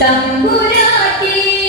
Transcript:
തമ്പുരാട്ടി.